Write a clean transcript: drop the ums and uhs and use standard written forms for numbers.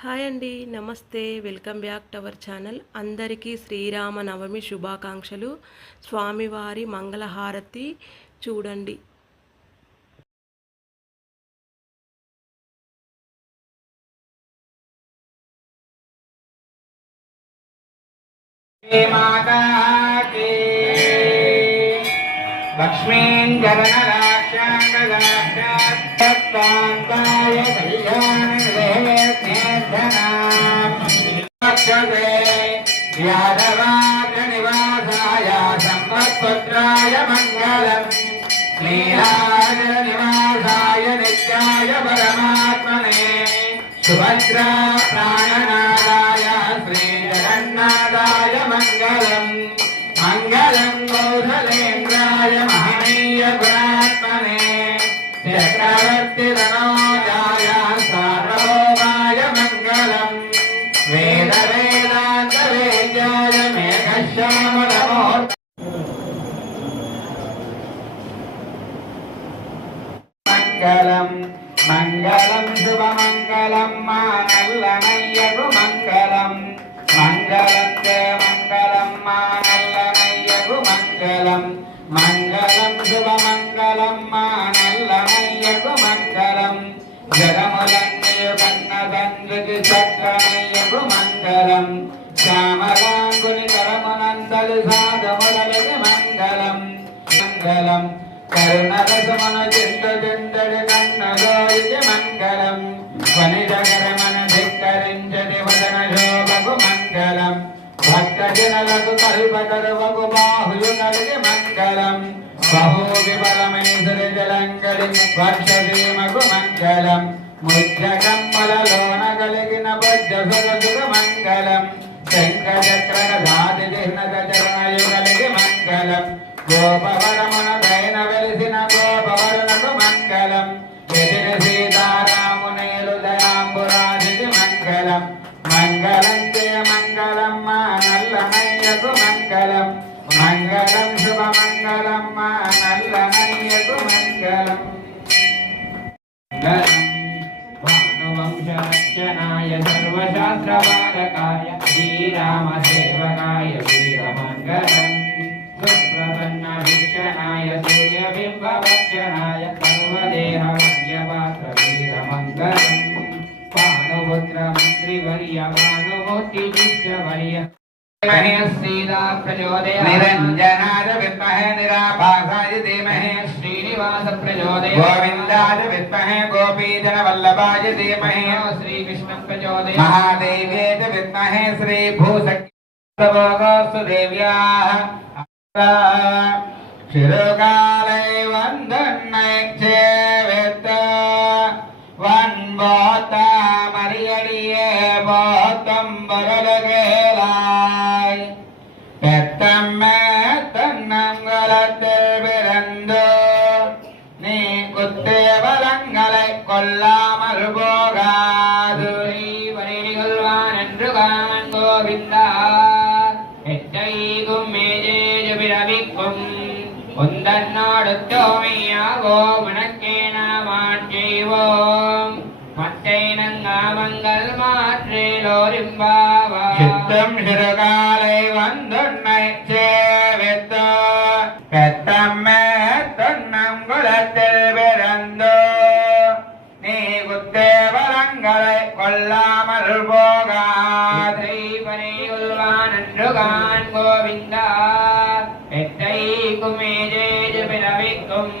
Hi అండి, నమస్తే. Welcome back to our channel. అందరికీ శ్రీరామనవమి శుభాకాంక్షలు. స్వామివారి మంగళహారతి చూడండి. లక్ష్మీం జగన్నాథాక్షాంగదాక్షాత్తాంతాయ యాదవాగ్ర నివాసాయ సంపత్పుత్రాయ మంగళం లీలాగ్ర నివాసాయ నిత్యాయ పరమాత్మనే సుభద్రా ప్రాణనాదాయ శ్రీ జగన్నాథాయ మంగళం మంగళం కౌసలేంద్రాయ మహనీయ గుణాత్మనే చక్రవర్తి ధనోజాయ సార్వభౌమాయ మంగళం వేద వేదాంత వేద్యాయ మేఘశ్యామలమూర్త మంగళం మంగళం శుభమంగళం మా నల్లనయ్యకు మంగళం మంగళం మంగళం మా నల్లనయ్యకు మంగళం మంగళం శుభమంగళం మా నల్లనయ్యకు మంగళం జగములన్నయు కన్న తండ్రికి చక్కనయ్యకు మంగళం శ్యామలాంగుని కరమునందలి సాధములకి మంగళం మంగళం కరుణరసమున చింతడి కన్నగోయికి మంగళం వనిజగరమన ధిక్కరించది వదన శోభకు మంగళం భక్తజనులకు కల్పతరువకు బాహులు కలిగి మంగళం బహు విఫలమై సృజలంగడి వర్షసీమకు మంగళం ముద్రకమ్మలలోన కలిగిన బుద్ధ సరసుకు మంగళం శంఖచక్రక సాధి చిహ్నత చరణయు కలిగి మంగళం గోపవరమున దైన వెలిసిన గోపవరునకు మంగళం ఎదిరి సీతారామునేలు దయాంబురాజికి మంగళం మంగళం జయ మంగళం మా నల్లనయ్యకు మంగళం మంగళం శుభమంగళం మా నల్లనయ్యకు మంగళం భానువంశరక్షణాయ సర్వశాస్త్రపాలకాయ శ్రీరామసేవకాయ వీరమంగళం సుప్రసన్నభీక్షణాయ సూర్యబింబవక్షణాయ సర్వదేహవర్యపాత్ర వీరమంగళం భానుపుత్ర మంత్రివర్య భానుమూర్తివర్య నిరంజనాయ విద్మహే నిరాభాసాయ ధీమహి శ్రీనివాస ప్రచోదయాత్ గోవిందాయ విద్మహే గోపీజన వల్లభాయ ధీమహి శ్రీకృష్ణ ప్రచోదయాత్ మహాదేవ్యేత విద్మహే శ్రీ భూసఖ్యవాసుదేవ్యాః చిరకాలై వందన్నై చేవేత வன்போத்த மரியடியே போத்தம் வரலகேலாய் பெத்தம்மே தன்னங்களத்தில் பிறந்தோ நீ குத்தேவலங்களை கொல்லாமல் போகாது வரிகொள்வான் என்று கான் கோவிந்தா எட்டைக்கும் மேஜேஜு பிறவிக்கும் உந்தன்னோடு தோமையாகோ உனக்கே நாமான் செய்வோம் மட்டை நங்காமங்கள் மாற்றிலோரிம்பாவா சித்தம் சிறுகாலை வந்துன்னை சேவித்தோ பெத்தம்மே தொன்னம் குலத்தில் பிறந்தோ நீ குத்தேவலங்களை கொல்லாமல் போகாதை பனையுள்வான் என்று கான் கோவிந்தா எட்டைக்கும் மேஜேஜு பிறவிக்கும்